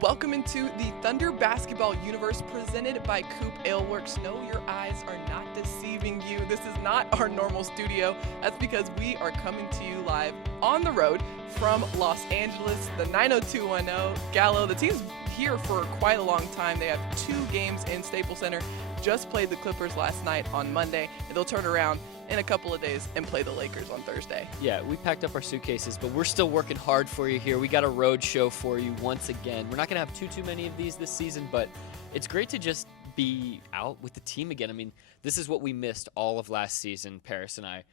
Welcome into the Thunder basketball universe presented by COOP Ale Works. No, your eyes are not deceiving you. This is not our normal studio. That's because we are coming to you live on the road from Los Angeles, the 90210 Gallo. The team's here for quite a long time. They have 2 games in Staples Center. Just played the Clippers last night on Monday, and they'll turn around in a couple of days and play the Lakers on Thursday. Yeah, we packed up our suitcases, but we're still working hard for you here. We got a road show for you once again. We're not going to have too many of these this season, but it's great to just be out with the team again. I mean, this is what we missed all of last season, Paris and I,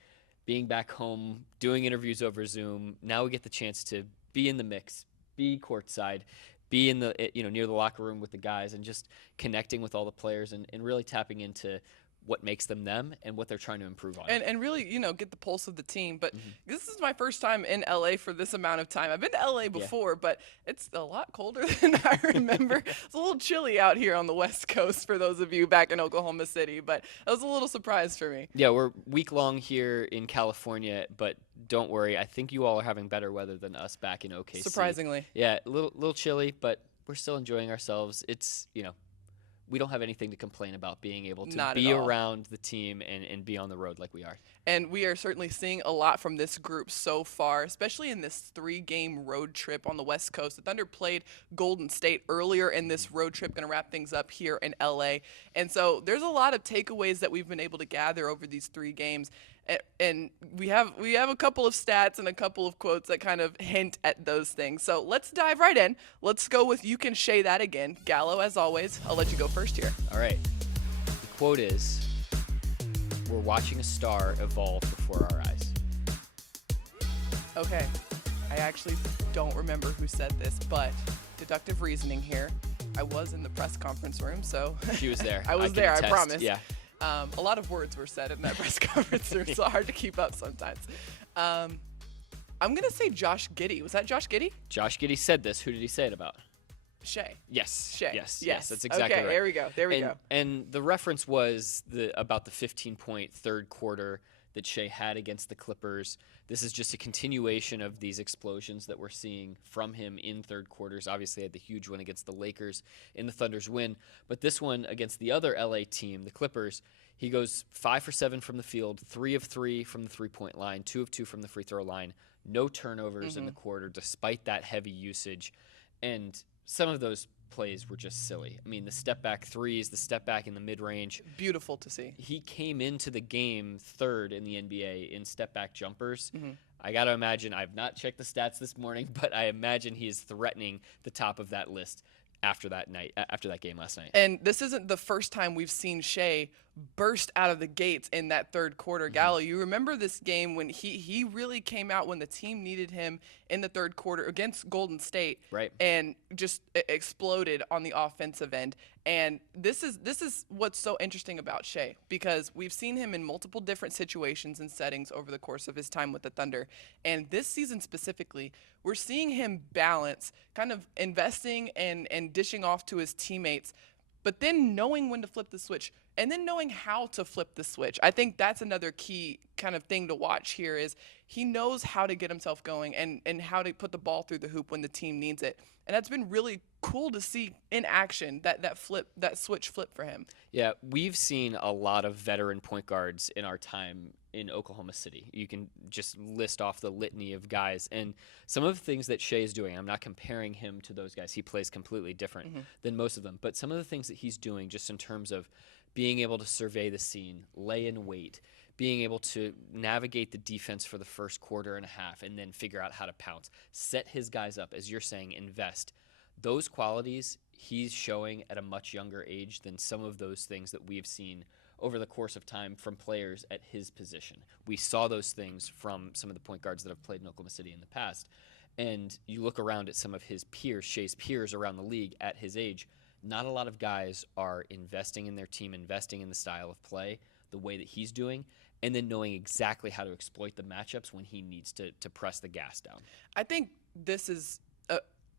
being back home, doing interviews over Zoom. Now we get the chance to be in the mix, be courtside, be in the near the locker room with the guys, and just connecting with all the players and really tapping into what makes them them and what they're trying to improve on. And really, get the pulse of the team. But this is my first time in LA for this amount of time. I've been to LA before, but it's a lot colder than I remember. It's a little chilly out here on the West Coast for those of you back in Oklahoma City, but it was a little surprise for me. Yeah, we're week-long here in California, but don't worry. I think you all are having better weather than us back in OKC. Surprisingly. Yeah, a little chilly, but we're still enjoying ourselves. It's, we don't have anything to complain about being able to be around the team and be on the road like we are. And we are certainly seeing a lot from this group so far, especially in this 3-game road trip on the West Coast. The Thunder played Golden State earlier in this road trip, going to wrap things up here in LA. And so there's a lot of takeaways that we've been able to gather over these 3 games. And we have a couple of stats and a couple of quotes that kind of hint at those things. So let's dive right in. Let's go with "You Can Shai That Again." Gallo, as always, I'll let you go first here. All right. The quote is, "We're watching a star evolve before our eyes." Okay. I actually don't remember who said this, but deductive reasoning here. I was in the press conference room, so she was there. I was there, I promise. Yeah. A lot of words were said in that press conference room, so hard to keep up sometimes. I'm going to say Josh Giddey. Was that Josh Giddey? Josh Giddey said this. Who did he say it about? Shai. Yes. Shai. Yes. That's exactly right. Okay, there we go. And the reference was about the 15-point third quarter that Shai had against the Clippers. This is just a continuation of these explosions that we're seeing from him in third quarters. Obviously, had the huge one against the Lakers in the Thunder's win. But this one against the other LA team, the Clippers, he goes 5 for 7 from the field, 3 of 3 from the three-point line, 2 of 2 from the free throw line. No turnovers in the quarter, despite that heavy usage. And some of those plays were just silly. I mean, the step-back threes, the step-back in the mid-range. Beautiful to see. He came into the game third in the NBA in step-back jumpers. I got to imagine, I've not checked the stats this morning, but I imagine he is threatening the top of that list after that game last night. And this isn't the first time we've seen Shai burst out of the gates in that third quarter. Gallo, you remember this game when he really came out when the team needed him in the third quarter against Golden State, right? And just exploded on the offensive end. And this is what's so interesting about Shai, because we've seen him in multiple different situations and settings over the course of his time with the Thunder. And this season specifically, we're seeing him balance kind of investing and dishing off to his teammates, but then knowing when to flip the switch and then knowing how to flip the switch. I think that's another key kind of thing to watch here is he knows how to get himself going and how to put the ball through the hoop when the team needs it. And that's been really cool to see in action, that switch flip for him. Yeah, we've seen a lot of veteran point guards in our time in Oklahoma City. You can just list off the litany of guys. And some of the things that Shai is doing, I'm not comparing him to those guys. He plays completely different than most of them. But some of the things that he's doing just in terms of being able to survey the scene, lay in wait, being able to navigate the defense for the first quarter and a half and then figure out how to pounce, set his guys up, as you're saying, invest. Those qualities he's showing at a much younger age than some of those things that we've seen over the course of time from players at his position. We saw those things from some of the point guards that have played in Oklahoma City in the past. And you look around at some of his peers, Shai's peers around the league at his age, not a lot of guys are investing in their team, investing in the style of play the way that he's doing, and then knowing exactly how to exploit the matchups when he needs to press the gas down. I think this is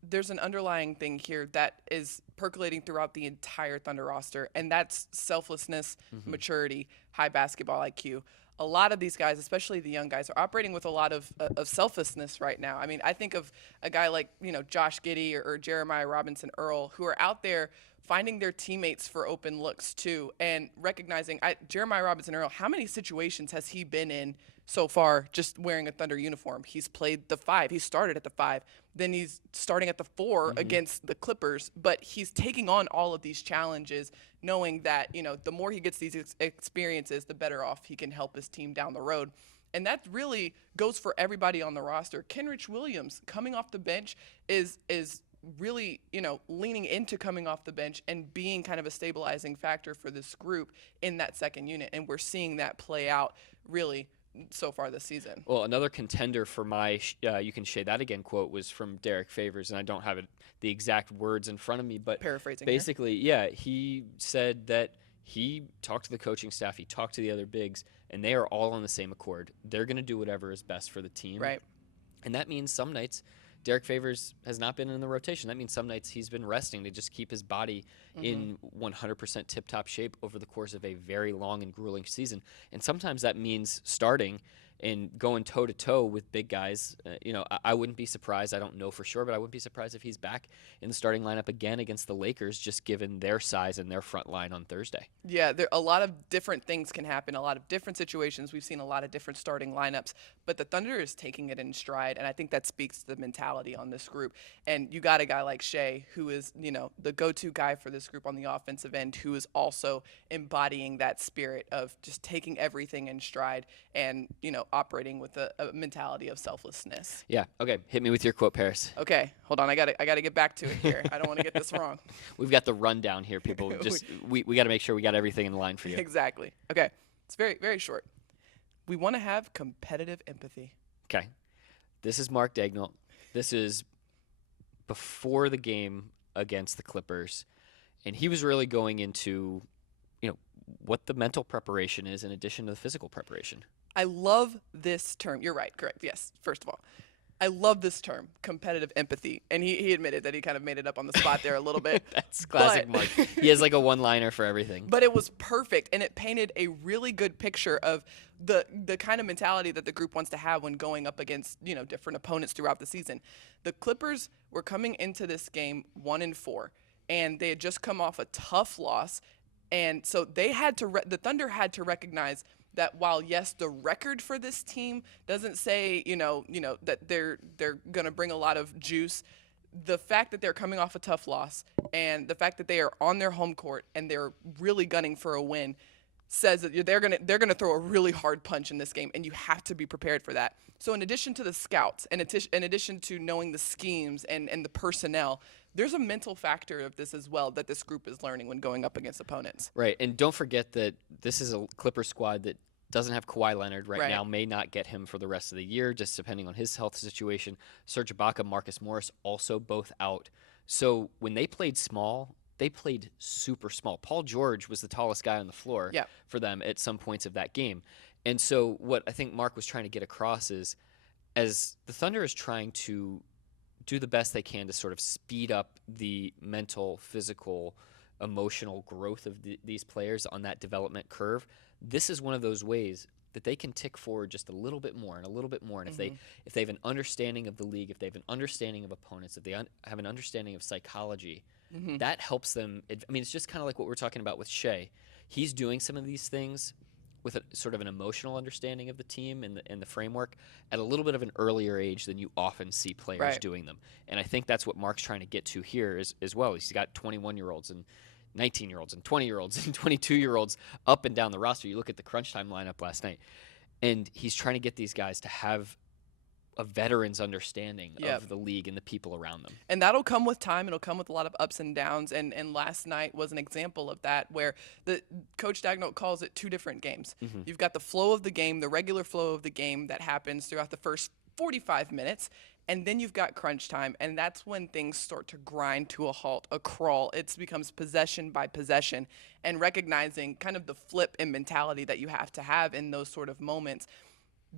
there's an underlying thing here that is percolating throughout the entire Thunder roster, and that's selflessness, maturity, high basketball IQ. a lot of these guys, especially the young guys, are operating with a lot of selflessness right now. I mean, I think of a guy like, Josh Giddey or Jeremiah Robinson Earl, who are out there finding their teammates for open looks too, and recognizing Jeremiah Robinson Earl, how many situations has he been in so far just wearing a Thunder uniform? He's played the 5. He started at the 5. Then he's starting at the 4 against the Clippers. But he's taking on all of these challenges, knowing that, the more he gets these experiences, the better off he can help his team down the road. And that really goes for everybody on the roster. Kenrich Williams coming off the bench is really, leaning into coming off the bench and being kind of a stabilizing factor for this group in that second unit. And we're seeing that play out really so far this season. Well, another contender for my "you can say that again" quote was from Derek Favors, and I don't have the exact words in front of me, but paraphrasing basically, yeah, he said that he talked to the coaching staff, he talked to the other bigs, and they are all on the same accord. They're going to do whatever is best for the team. Right. And that means some nights Derek Favors has not been in the rotation. That means some nights he's been resting to just keep his body in 100% tip-top shape over the course of a very long and grueling season. And sometimes that means starting and going toe-to-toe with big guys. I wouldn't be surprised. I don't know for sure, but I wouldn't be surprised if he's back in the starting lineup again against the Lakers, just given their size and their front line on Thursday. Yeah, a lot of different things can happen, a lot of different situations. We've seen a lot of different starting lineups, but the Thunder is taking it in stride, and I think that speaks to the mentality on this group. And you got a guy like Shai, who is, the go-to guy for this group on the offensive end, who is also embodying that spirit of just taking everything in stride and, operating with a mentality of selflessness. Yeah. Okay. Hit me with your quote, Paris. Okay. Hold on. I got to get back to it here. I don't want to get this wrong. We've got the rundown here, people. Just we got to make sure we got everything in line for you. Exactly. Okay. It's very, very short. We want to have competitive empathy. Okay. This is Mark Daigneault. This is before the game against the Clippers, and he was really going into, what the mental preparation is in addition to the physical preparation. I love this term. You're right. Correct. Yes. First of all, I love this term, competitive empathy. And he admitted that he kind of made it up on the spot there a little bit. That's classic Mark. He has like a one-liner for everything. But it was perfect, and it painted a really good picture of the kind of mentality that the group wants to have when going up against, different opponents throughout the season. The Clippers were coming into this game 1-4, and they had just come off a tough loss. And so they had to the Thunder had to recognize that while, yes, the record for this team doesn't say, that they're going to bring a lot of juice, the fact that they're coming off a tough loss and the fact that they are on their home court and they're really gunning for a win says that they're going to throw a really hard punch in this game, and you have to be prepared for that. So in addition to the scouts, and in addition to knowing the schemes and the personnel, there's a mental factor of this as well that this group is learning when going up against opponents. Right, and don't forget that this is a Clipper squad that doesn't have Kawhi Leonard right now, may not get him for the rest of the year, just depending on his health situation. Serge Ibaka, Marcus Morris also both out. So when they played small, they played super small. Paul George was the tallest guy on the floor for them at some points of that game. And so what I think Mark was trying to get across is, as the Thunder is trying to do the best they can to sort of speed up the mental, physical, emotional growth of these players on that development curve, this is one of those ways that they can tick forward just a little bit more and a little bit more. And if they have an understanding of the league, if they have an understanding of opponents, if they have an understanding of psychology, that helps them. I mean, it's just kind of like what we're talking about with Shai. He's doing some of these things with a sort of an emotional understanding of the team and the framework at a little bit of an earlier age than you often see players doing them. And I think that's what Mark's trying to get to here as well. He's got 21-year-olds and 19-year-olds and 20-year-olds and 22-year-olds up and down the roster. You look at the crunch time lineup last night, and he's trying to get these guys to have a veteran's understanding of the league and the people around them. And that'll come with time. It'll come with a lot of ups and downs. And last night was an example of that, where the Coach Daigneault calls it two different games. You've got the flow of the game, the regular flow of the game that happens throughout the first 45 minutes. And then you've got crunch time, and that's when things start to grind to a halt, a crawl. It becomes possession by possession, and recognizing kind of the flip in mentality that you have to have in those sort of moments.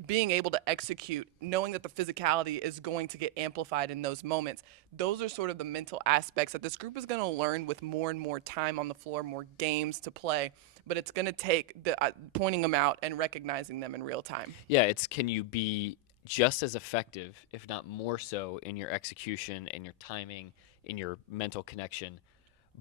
being able to execute, knowing that the physicality is going to get amplified in those moments. Those are sort of the mental aspects that this group is going to learn with more and more time on the floor, more games to play. But it's going to take the pointing them out and recognizing them in real time. Yeah, it's can you be just as effective, if not more so, in your execution and your timing, in your mental connection,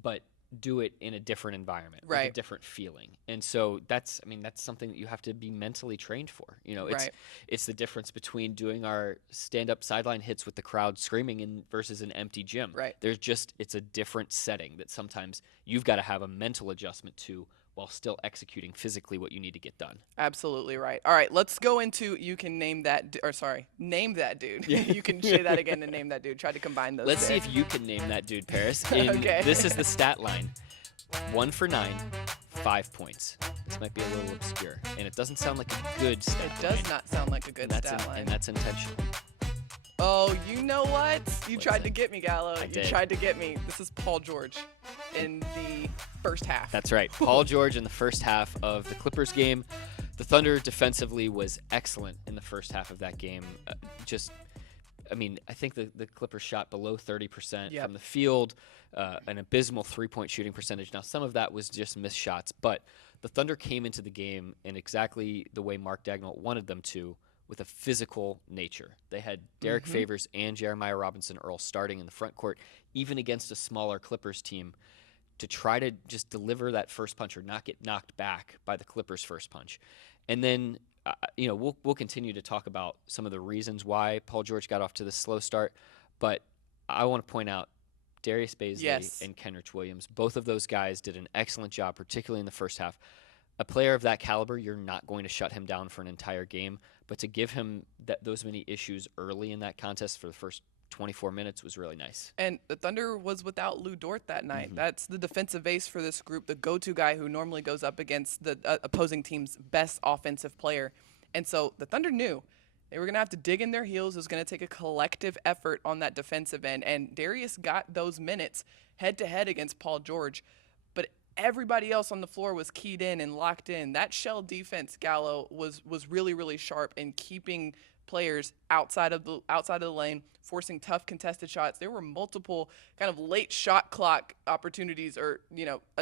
but do it in a different environment, with a Right. different feeling. And so that's something that you have to be mentally trained for. Right. It's the difference between doing our stand-up sideline hits with the crowd screaming versus an empty gym. Right. It's a different setting that sometimes you've got to have a mental adjustment to while still executing physically what you need to get done. Absolutely right. All right, let's go into you can name that name that dude. You can say that again and name that dude. Try to combine those. Let's see there. if you can name that dude, Paris. Okay. This is the stat line. 1 for 9, 5 points. This might be a little obscure, and it doesn't sound like a good stat It does line. not sound like a good stat line. And that's intentional. Oh, you know what? You What's tried that? to get me, Gallo. I You did. tried to get me. This is Paul George in the first half. That's right. Paul George in the first half of the Clippers game. The Thunder defensively was excellent in the first half of that game. I think the Clippers shot below 30% Yep. from the field, an abysmal three-point shooting percentage. Now, some of that was just missed shots, but the Thunder came into the game in exactly the way Mark Dagnall wanted them to, with a physical nature. They had Derek Favors and Jeremiah Robinson Earl starting in the front court, even against a smaller Clippers team, to try to just deliver that first punch or not get knocked back by the Clippers' first punch. And then, we'll continue to talk about some of the reasons why Paul George got off to the slow start, but I want to point out Darius Bazley Yes. and Kenrich Williams. Both of those guys did an excellent job, particularly in the first half. A player of that caliber, you're not going to shut him down for an entire game, but to give him those many issues early in that contest for the first 24 minutes was really nice. And the Thunder was without Lou Dort that night. That's the defensive ace for this group, the go-to guy who normally goes up against the opposing team's best offensive player. And so the Thunder knew they were going to have to dig in their heels. It was going to take a collective effort on that defensive end. And Darius got those minutes head-to-head against Paul George. But everybody else on the floor was keyed in and locked in. That shell defense, Gallo, was really, really sharp in keeping players outside of the lane, forcing tough contested shots. There were multiple kind of late shot clock opportunities or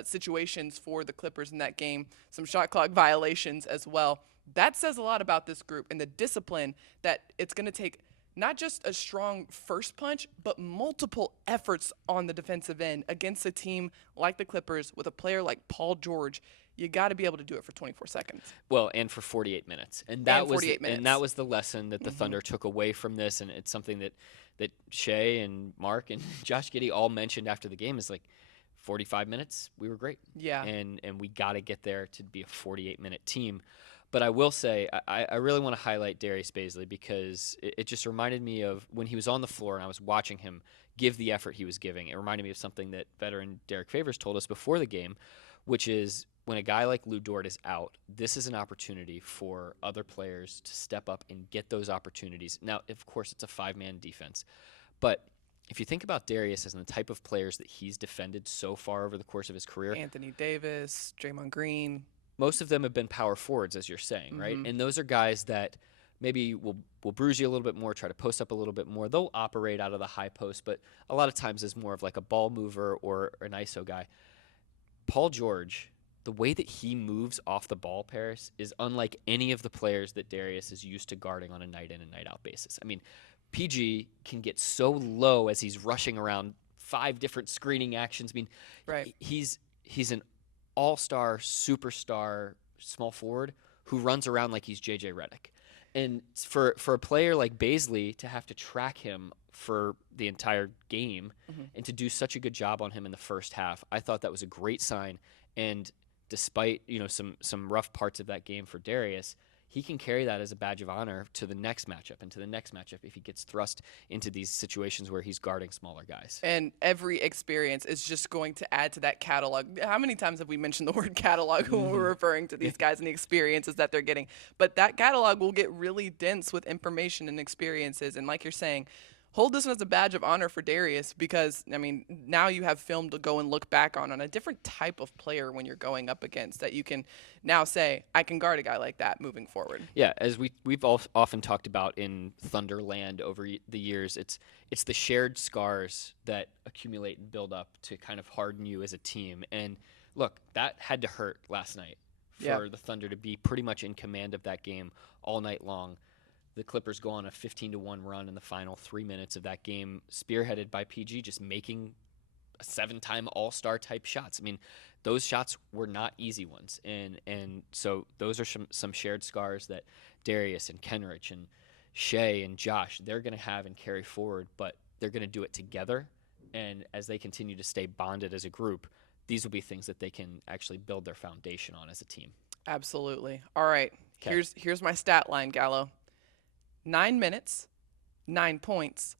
situations for the Clippers in that game. Some shot clock violations as well. That says a lot about this group and the discipline that it's going to take. Not just a strong first punch, but multiple efforts on the defensive end against a team like the Clippers with a player like Paul George. You got to be able to do it for 24 seconds. Well, and for 48 minutes. And that was 48 minutes. And that was the lesson that the Thunder took away from this, and it's something that Shai and Mark and Josh Giddey all mentioned after the game is like 45 minutes, we were great. Yeah. And we got to get there to be a 48-minute team. But I will say, I really want to highlight Darius Bazley because it just reminded me of when he was on the floor and I was watching him give the effort he was giving. It reminded me of something that veteran Derek Favors told us before the game, which is when a guy like Lou Dort is out, this is an opportunity for other players to step up and get those opportunities. Now, of course, it's a five-man defense. But if you think about Darius as the type of players that he's defended so far over the course of his career, Anthony Davis, Draymond Green. most of them have been power forwards, as you're saying, right? And those are guys that maybe will bruise you a little bit more, try to post up a little bit more. They'll operate out of the high post, but a lot of times is more of like a ball mover or an ISO guy. Paul George, the way that he moves off the ball, Paris, is unlike any of the players that Darius is used to guarding on a night in and night out basis. I mean, PG can get so low as he's rushing around 5 different screening actions. I mean, Right. he's an all-star, superstar small forward who runs around like he's JJ Redick. And for a player like Bazley to have to track him for the entire game and to do such a good job on him in the first half, I thought that was a great sign. And despite some rough parts of that game for Darius, he can carry that as a badge of honor to the next matchup and to the next matchup if he gets thrust into these situations where he's guarding smaller guys. And every experience is just going to add to that catalog. How many times have we mentioned the word catalog when we're referring to these guys and the experiences that they're getting? But that catalog will get really dense with information and experiences. And like you're saying, hold this one as a badge of honor for Darius because, I mean, now you have film to go and look back on a different type of player when you're going up against that you can now say, I can guard a guy like that moving forward. Yeah, as we've often talked about in Thunderland over the years, it's the shared scars that accumulate and build up to kind of harden you as a team. And look, that had to hurt last night for the Thunder to be pretty much in command of that game all night long. The Clippers go on a 15-1 run in the final 3 minutes of that game, spearheaded by PG, just making 7-time All-Star type shots. I mean, those shots were not easy ones, and so those are some shared scars that Darius and Kenrich and Shai and Josh, they're going to have and carry forward, but they're going to do it together. And as they continue to stay bonded as a group, these will be things that they can actually build their foundation on as a team. Absolutely. All right. 'Kay. Here's my stat line, Gallo. 9 minutes, 9 points,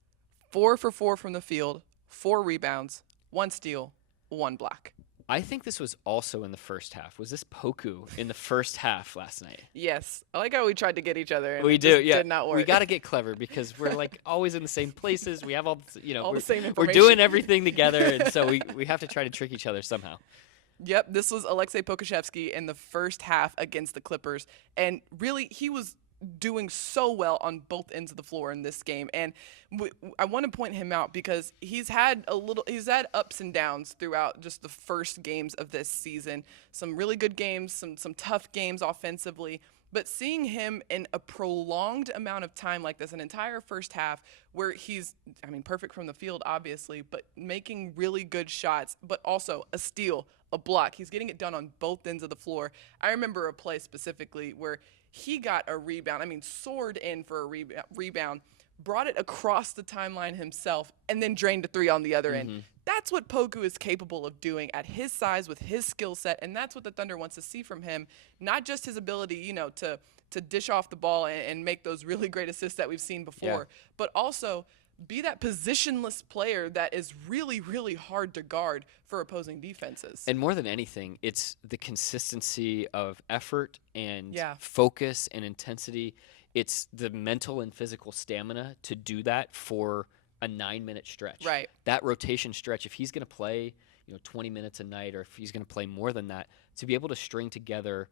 4 for 4 from the field, 4 rebounds, 1 steal, 1 block. I think this was also in the first half. Was this Poku in the first half last night? Yes. I like how we tried to get each other. And We it do, just yeah. did not work. We got to get clever because we're like always in the same places. We have all the same we're information. doing everything together, and so we have to try to trick each other somehow. Yep, this was Aleksej Pokusevski in the first half against the Clippers. And really, he was doing so well on both ends of the floor in this game. And I want to point him out because he's had ups and downs throughout just the first games of this season. Some really good games, some tough games offensively. But seeing him in a prolonged amount of time like this, an entire first half where he's, perfect from the field, obviously, but making really good shots, but also a steal, a block. He's getting it done on both ends of the floor. I remember a play specifically where he got a rebound, soared in for a rebound, brought it across the timeline himself, and then drained a 3 on the other end. That's what Poku is capable of doing at his size with his skill set, and that's what the Thunder wants to see from him. Not just his ability, to dish off the ball and make those really great assists that we've seen before, but also be that positionless player that is really, really hard to guard for opposing defenses. And more than anything, it's the consistency of effort and Yeah. focus and intensity. It's the mental and physical stamina to do that for a 9-minute stretch. Right. That rotation stretch, if he's going to play 20 minutes a night, or if he's going to play more than that, to be able to string together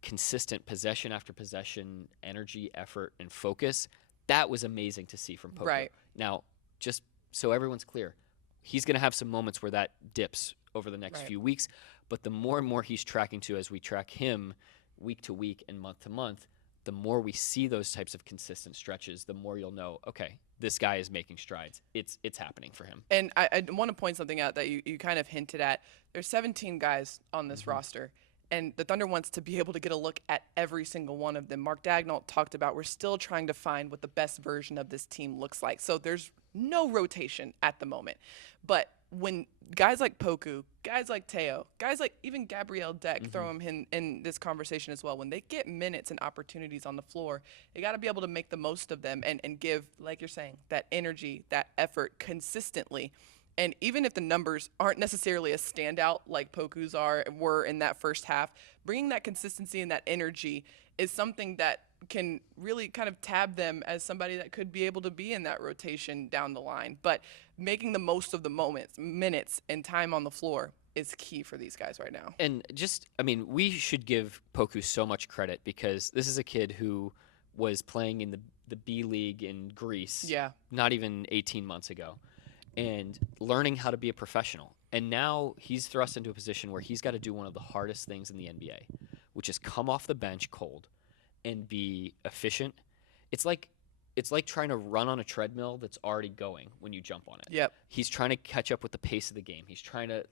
consistent possession after possession, energy, effort, and focus, that was amazing to see from Poku. Right. Now, just so everyone's clear, he's going to have some moments where that dips over the next Right. few weeks, but the more and more he's tracking to, as we track him week to week and month to month, the more we see those types of consistent stretches, the more you'll know, okay, this guy is making strides. It's happening for him. And I want to point something out that you kind of hinted at. There's 17 guys on this roster, and the Thunder wants to be able to get a look at every single one of them. Mark Dagnall talked about we're still trying to find what the best version of this team looks like. So there's no rotation at the moment. But when guys like Poku, guys like Teo, guys like even Gabriel Deck, throw him in this conversation as well, when they get minutes and opportunities on the floor, they got to be able to make the most of them and give, like you're saying, that energy, that effort consistently. And even if the numbers aren't necessarily a standout like Poku's were in that first half, bringing that consistency and that energy is something that can really kind of tab them as somebody that could be able to be in that rotation down the line. But making the most of the minutes, and time on the floor is key for these guys right now. And we should give Poku so much credit because this is a kid who was playing in the B League in Greece not even 18 months ago, and learning how to be a professional. And now he's thrust into a position where he's got to do one of the hardest things in the NBA, which is come off the bench cold and be efficient. It's like trying to run on a treadmill that's already going when you jump on it. Yep. He's trying to catch up with the pace of the game. He's trying to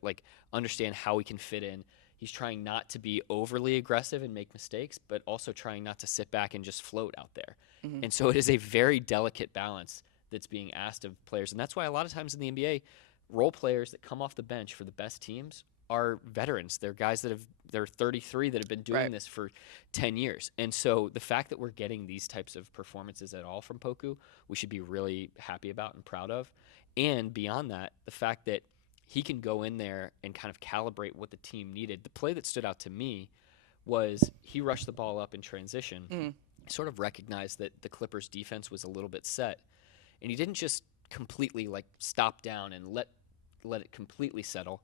understand how he can fit in. He's trying not to be overly aggressive and make mistakes, but also trying not to sit back and just float out there. And so it is a very delicate balance that's being asked of players. And that's why a lot of times in the NBA, role players that come off the bench for the best teams are veterans. They're guys they're 33 that have been doing this for 10 years. And so the fact that we're getting these types of performances at all from Poku, we should be really happy about and proud of. And beyond that, the fact that he can go in there and kind of calibrate what the team needed. The play that stood out to me was he rushed the ball up in transition, sort of recognized that the Clippers defense was a little bit set. And he didn't just completely like stop down and let it completely settle.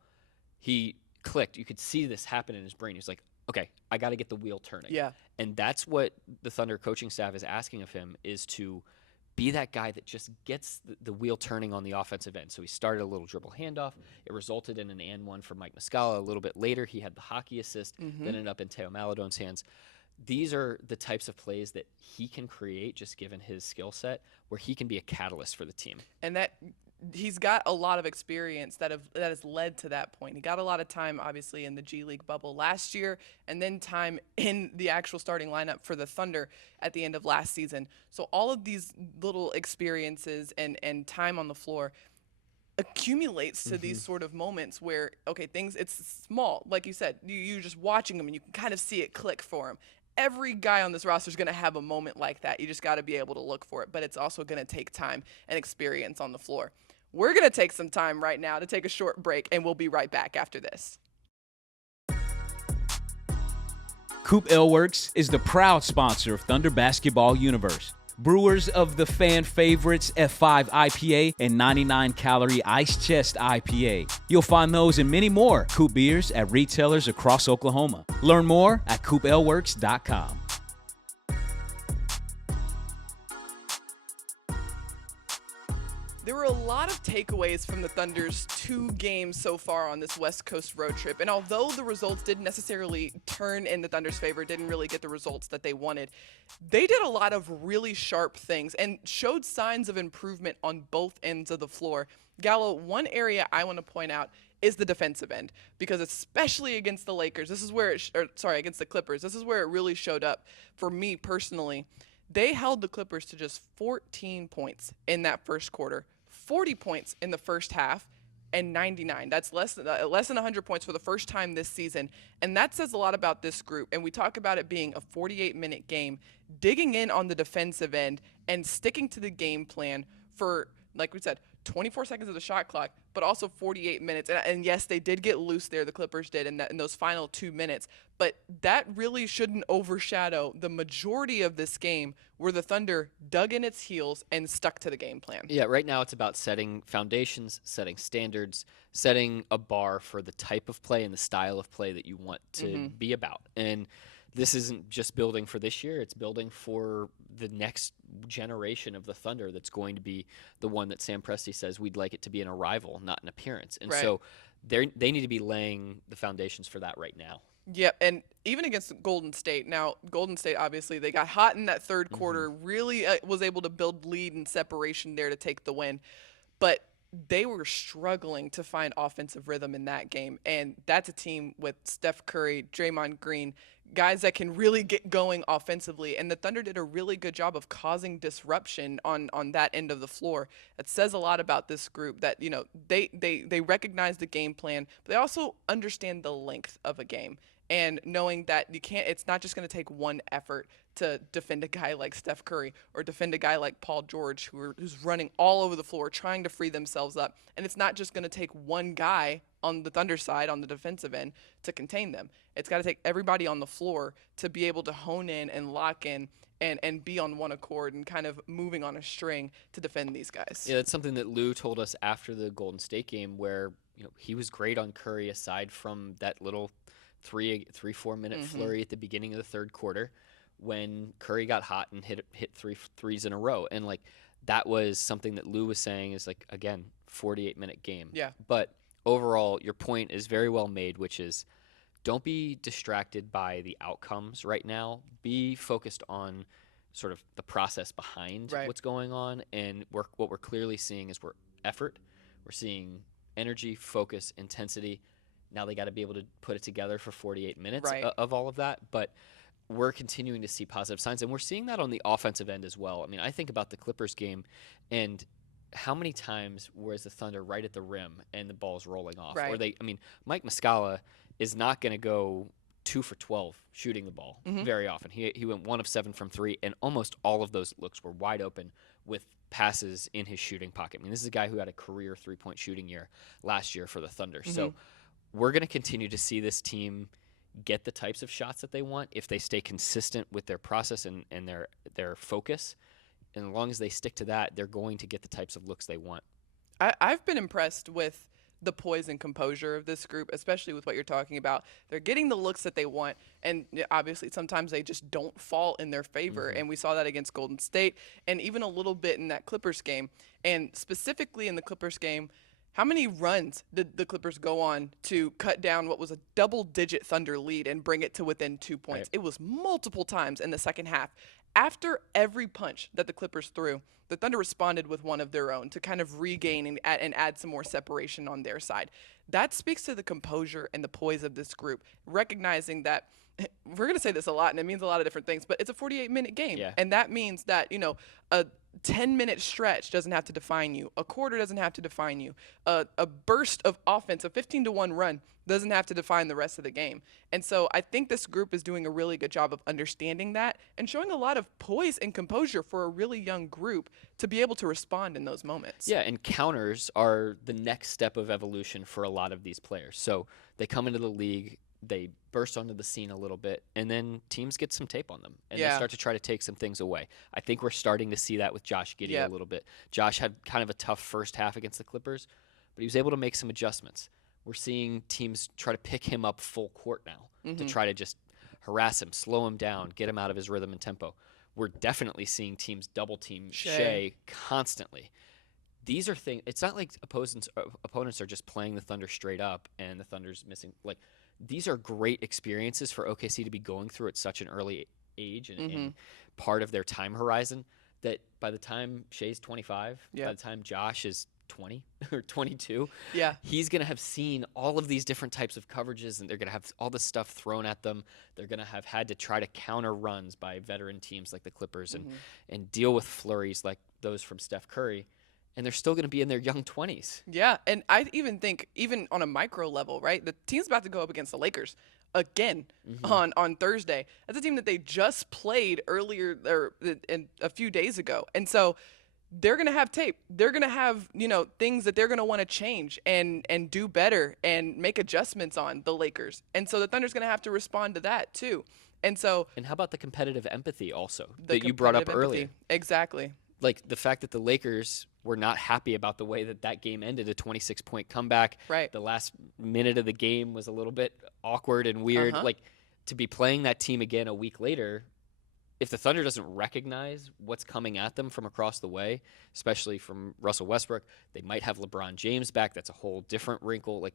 He clicked. You could see this happen in his brain. He was like, okay, I got to get the wheel turning. Yeah. And that's what the Thunder coaching staff is asking of him, is to be that guy that just gets the wheel turning on the offensive end. So he started a little dribble handoff. It resulted in an and one for Mike Muscala. A little bit later, he had the hockey assist that ended up in Teo Maladone's hands. These are the types of plays that he can create, just given his skill set, where he can be a catalyst for the team. And that he's got a lot of experience that has led to that point. He got a lot of time, obviously, in the G League bubble last year, and then time in the actual starting lineup for the Thunder at the end of last season. So all of these little experiences and time on the floor accumulates to these sort of moments where, okay, it's small. Like you said, you're just watching them and you can kind of see it click for him. Every guy on this roster is going to have a moment like that. You just got to be able to look for it, but it's also going to take time and experience on the floor. We're going to take some time right now to take a short break, and we'll be right back after this. COOP Ale Works is the proud sponsor of Thunder Basketball Universe. Brewers of the fan favorites F5 IPA and 99-calorie Ice Chest IPA. You'll find those and many more COOP beers at retailers across Oklahoma. Learn more at CoopAleWorks.com. There were a lot of takeaways from the Thunder's 2 games so far on this West Coast road trip, and although the results didn't necessarily turn in the Thunder's favor, didn't really get the results that they wanted, they did a lot of really sharp things and showed signs of improvement on both ends of the floor. Gallo, one area I want to point out is the defensive end, because especially against the Lakers, this is where against the Clippers, this is where it really showed up for me personally. They held the Clippers to just 14 points in that first quarter, 40 points in the first half, and 99. That's less than 100 points for the first time this season. And that says a lot about this group. And we talk about it being a 48-minute game, digging in on the defensive end and sticking to the game plan for, like we said, 24 seconds of the shot clock, but also 48 minutes. And yes, they did get loose there, the Clippers did, in those final 2 minutes. But that really shouldn't overshadow the majority of this game where the Thunder dug in its heels and stuck to the game plan. Yeah, right now it's about setting foundations, setting standards, setting a bar for the type of play and the style of play that you want to be about. And this isn't just building for this year, it's building for the next generation of the Thunder that's going to be the one that Sam Presti says we'd like it to be an arrival, not an appearance. And so they need to be laying the foundations for that right now. Yep, and even against Golden State. Now, Golden State, obviously, they got hot in that third quarter, really was able to build lead and separation there to take the win. But they were struggling to find offensive rhythm in that game. And that's a team with Steph Curry, Draymond Green, guys that can really get going offensively. And the Thunder did a really good job of causing disruption on that end of the floor. It says a lot about this group that, you know, they recognize the game plan, but they also understand the length of a game. And knowing that it's not just going to take one effort to defend a guy like Steph Curry or defend a guy like Paul George who's running all over the floor trying to free themselves up. And it's not just going to take one guy on the Thunder side, on the defensive end, to contain them. It's got to take everybody on the floor to be able to hone in and lock in and be on one accord and kind of moving on a string to defend these guys. Yeah, that's something that Lou told us after the Golden State game, where he was great on Curry aside from that little 3-4 minute flurry at the beginning of the third quarter when Curry got hot and hit 3 threes in a row. And like that was something that Lou was saying is like, again, 48-minute game. Yeah. But overall, your point is very well made, which is don't be distracted by the outcomes right now. Be focused on sort of the process behind what's going on. And what we're clearly seeing is we're seeing energy, focus, intensity. Now they got to be able to put it together for 48 minutes of all of that. But we're continuing to see positive signs, and we're seeing that on the offensive end as well. I mean, I think about the Clippers game and how many times was the Thunder right at the rim and the ball's rolling off? Or Mike Muscala is not going to go 2 for 12 shooting the ball very often. He went 1 of 7 from 3, and almost all of those looks were wide open with passes in his shooting pocket. I mean, this is a guy who had a career 3-point shooting year last year for the Thunder. So we're going to continue to see this team get the types of shots that they want if they stay consistent with their process and their focus. And as long as they stick to that, they're going to get the types of looks they want. I've been impressed with the poise and composure of this group, especially with what you're talking about. They're getting the looks that they want, and obviously sometimes they just don't fall in their favor. And we saw that against Golden State, and even a little bit in that Clippers game. And specifically in the Clippers game, how many runs did the Clippers go on to cut down what was a double-digit Thunder lead and bring it to within 2 points? It was multiple times in the second half. After every punch that the Clippers threw, the Thunder responded with one of their own to kind of regain and add some more separation on their side. That speaks to the composure and the poise of this group, recognizing that we're going to say this a lot, and it means a lot of different things, but it's a 48-minute game. Yeah. And that means that, a 10-minute stretch doesn't have to define you. A quarter doesn't have to define you. A burst of offense, a 15-1 run, doesn't have to define the rest of the game. And so I think this group is doing a really good job of understanding that and showing a lot of poise and composure for a really young group to be able to respond in those moments. Yeah, and counters are the next step of evolution for a lot of these players. So they come into the league, they burst onto the scene a little bit, and then teams get some tape on them, and they start to try to take some things away. I think we're starting to see that with Josh Giddey a little bit. Josh had kind of a tough first half against the Clippers, but he was able to make some adjustments. We're seeing teams try to pick him up full court now to try to just harass him, slow him down, get him out of his rhythm and tempo. We're definitely seeing teams double team Shai constantly. These are things. It's not like opponents are just playing the Thunder straight up and the Thunder's missing. Like, these are great experiences for OKC to be going through at such an early age and part of their time horizon, that by the time Shai's 25, by the time Josh is 20 or 22, he's going to have seen all of these different types of coverages, and they're going to have all this stuff thrown at them. They're going to have had to try to counter runs by veteran teams like the Clippers and deal with flurries like those from Steph Curry. And they're still going to be in their young 20s. Yeah, and I even think, even on a micro level, right, the team's about to go up against the Lakers again on Thursday. That's a team that they just played earlier or a few days ago. And so they're going to have tape. They're going to have, things that they're going to want to change and do better and make adjustments on the Lakers. And so the Thunder's going to have to respond to that too. And so, and how about the competitive empathy also that you brought up earlier? Exactly. Like the fact that the Lakers were not happy about the way that game ended, a 26-point comeback. Right. The last minute of the game was a little bit awkward and weird. Like, to be playing that team again a week later, if the Thunder doesn't recognize what's coming at them from across the way, especially from Russell Westbrook, they might have LeBron James back. That's a whole different wrinkle. Like,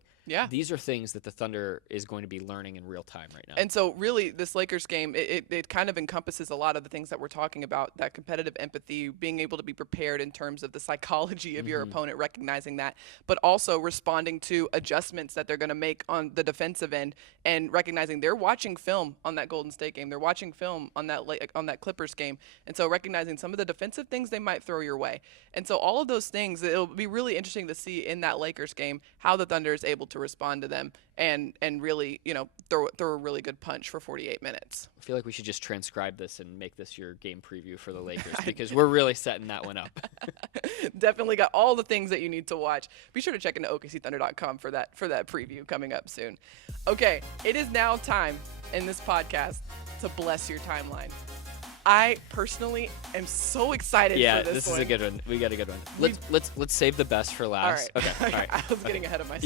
these are things that the Thunder is going to be learning in real time right now. And so really this Lakers game, it kind of encompasses a lot of the things that we're talking about, that competitive empathy, being able to be prepared in terms of the psychology of your opponent, recognizing that, but also responding to adjustments that they're going to make on the defensive end and recognizing they're watching film on that Golden State game. They're watching film on that Clippers game. And so recognizing some of the defensive things they might throw your way. And so all of those things, it'll be really interesting to see in that Lakers game how the Thunder is able to respond to them and really, throw a really good punch for 48 minutes. I feel like we should just transcribe this and make this your game preview for the Lakers because we're really setting that one up. Definitely got all the things that you need to watch. Be sure to check into OKCThunder.com for that preview coming up soon. Okay, it is now time in this podcast to bless your timeline. I personally am so excited for this one. Yeah, this is a good one. We got a good one. Let's save the best for last. All right. Okay. All right. I was getting ahead of myself.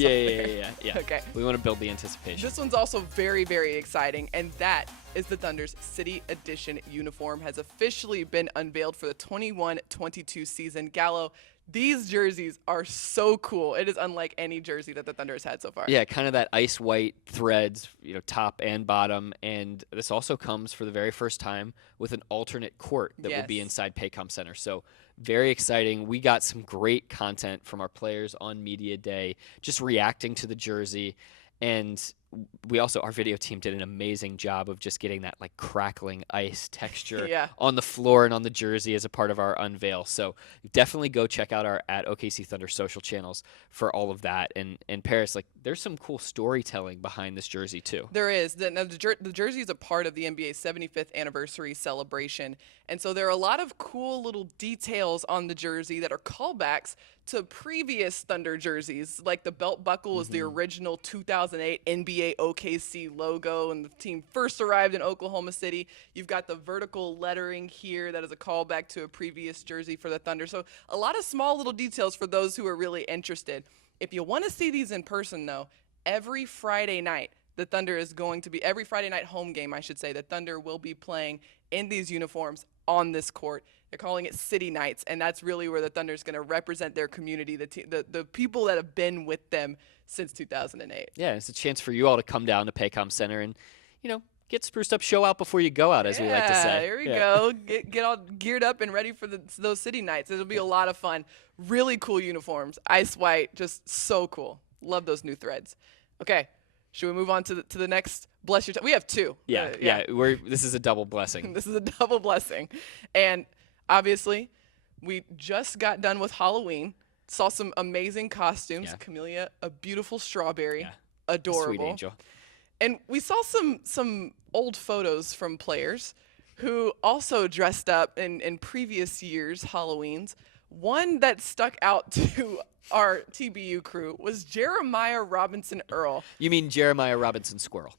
Yeah. Okay. We want to build the anticipation. This one's also very, very exciting, and that is the Thunder's City Edition uniform has officially been unveiled for the 21-22 season. Gallo, these jerseys are so cool. It is unlike any jersey that the Thunder has had so far. Yeah, kind of that ice white threads, top and bottom. And this also comes for the very first time with an alternate court that will be inside Paycom Center. So very exciting. We got some great content from our players on Media Day, just reacting to the jersey. And we also, our video team did an amazing job of just getting that like crackling ice texture on the floor and on the jersey as a part of our unveil. So definitely go check out our @OKC Thunder social channels for all of that. And Paris, like, there's some cool storytelling behind this jersey too. There is. The jersey is a part of the NBA's 75th anniversary celebration. And so there are a lot of cool little details on the jersey that are callbacks to previous Thunder jerseys. Like the belt buckle is the original 2008 NBA NBA OKC logo and the team first arrived in Oklahoma City. You've got the vertical lettering here that is a callback to a previous jersey for the Thunder. So a lot of small little details for those who are really interested. If you want to see these in person, though, every Friday night, the Thunder is going to be, every Friday night home game, I should say, the Thunder will be playing in these uniforms on this court. They're calling it City Nights, and that's really where the Thunder is going to represent their community, the people that have been with them since 2008. Yeah, it's a chance for you all to come down to Paycom Center and, get spruced up, show out before you go out, as we like to say. There we go. Get all geared up and ready for those City Nights. It'll be a lot of fun. Really cool uniforms. Ice white, just so cool. Love those new threads. Okay. Should we move on to the next bless your time? We have two. Yeah. This is a double blessing. This is a double blessing. And obviously, we just got done with Halloween. Saw some amazing costumes. Yeah. Camellia, a beautiful strawberry. Yeah. Adorable. Sweet angel. And we saw some old photos from players who also dressed up in previous years' Halloweens. One that stuck out to our TBU crew was Jeremiah Robinson Earl. You mean Jeremiah Robinson Squirrel?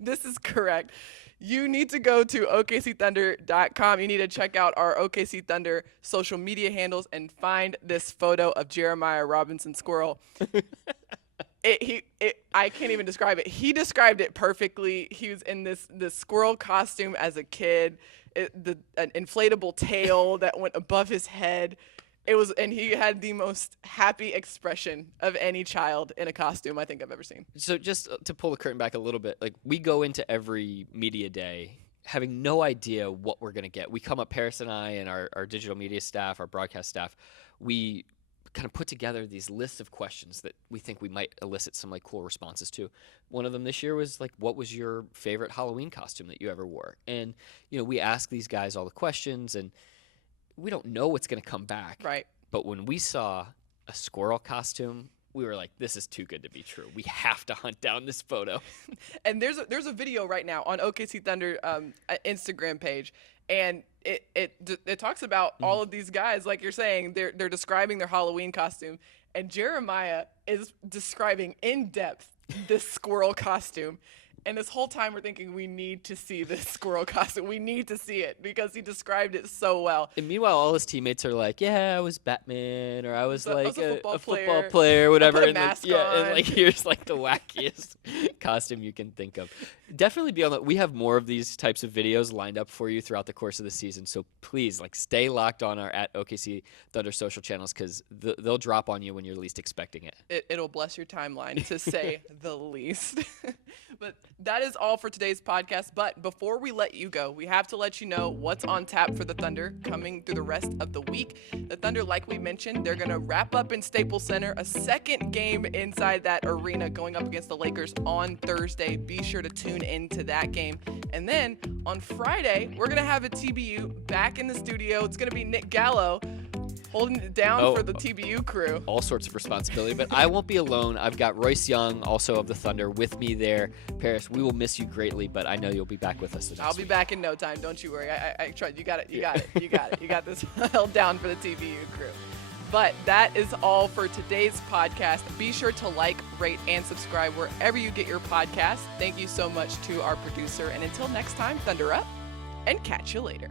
This is correct. You need to go to OKCThunder.com. You need to check out our OKC Thunder social media handles and find this photo of Jeremiah Robinson Squirrel. I can't even describe it. He described it perfectly. He was in this squirrel costume as a kid, an inflatable tail that went above his head. And he had the most happy expression of any child in a costume I think I've ever seen. So just to pull the curtain back a little bit, like we go into every media day having no idea what we're going to get. We come up, Paris and I and our digital media staff, our broadcast staff, we kind of put together these lists of questions that we think we might elicit some like cool responses to. One of them this year was like, what was your favorite Halloween costume that you ever wore? And, we ask these guys all the questions and we don't know what's going to come back. Right. But when we saw a squirrel costume, we were like, this is too good to be true. We have to hunt down this photo. And there's a video right now on OKC Thunder Instagram page, and it talks about all of these guys, like you're saying, they're describing their Halloween costume, and Jeremiah is describing in depth this squirrel costume. And this whole time we're thinking we need to see this squirrel costume. We need to see it because he described it so well. And meanwhile, all his teammates are like, yeah, I was Batman, or I was a football player, player, whatever. I put a and mask like, on. and like here's like the wackiest costume you can think of. Definitely be on the. We have more of these types of videos lined up for you throughout the course of the season. So please, stay locked on our @OKC Thunder social channels because they'll drop on you when you're least expecting it. It'll bless your timeline, to say the least. But that is all for today's podcast. But before we let you go, we have to let you know what's on tap for the Thunder coming through the rest of the week. The Thunder, like we mentioned, they're going to wrap up in Staples Center, a second game inside that arena going up against the Lakers on Thursday. Be sure to tune into that game. And then on Friday, we're going to have a TBU back in the studio. It's going to be Nick Gallo holding it down for the TBU crew. All sorts of responsibility, but I won't be alone. I've got Royce Young, also of the Thunder, with me there. Paris, we will miss you greatly, but I know you'll be back with us the next I'll be week. back in no time. Don't you worry. I tried. You got it. You got it. You got it. You got this held down for the TBU crew. But that is all for today's podcast. Be sure to like, rate, and subscribe wherever you get your podcast. Thank you so much to our producer. And until next time, Thunder up and catch you later.